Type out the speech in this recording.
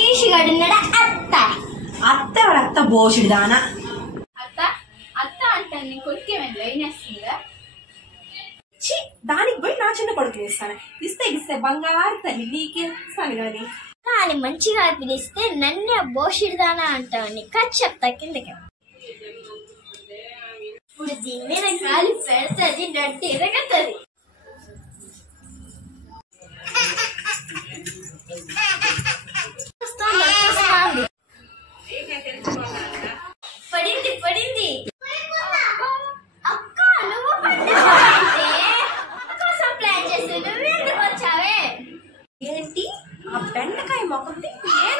ఈషిగడున్నాడా అత్త అత్త అత్త బోషుడిదానా అత్త అత్త అంటే నీ కొడుకేమైనా లైనేస్తుందా? దానికి పోయి నా చిన్న కొడుకు ఇస్తాను. ఇస్తే బంగారు తల్లి నీకే ఇస్తాను కానీ అని మంచిగా పిలిస్తే నన్నే బోషిడిదానా అంటావని కట్ చెప్తా కిందకి. ఇప్పుడు దీని మీద కాలి పెడతది నడ్డి ఎరగతుంది. పడింది పడింది. అక్క నువ్వు పడ్డావంటే కోసం ప్లాన్ చేసి నువ్వు ఎందుకు వచ్చావే? ఏంటి ఆ బెండకాయ మొక్కది ఏ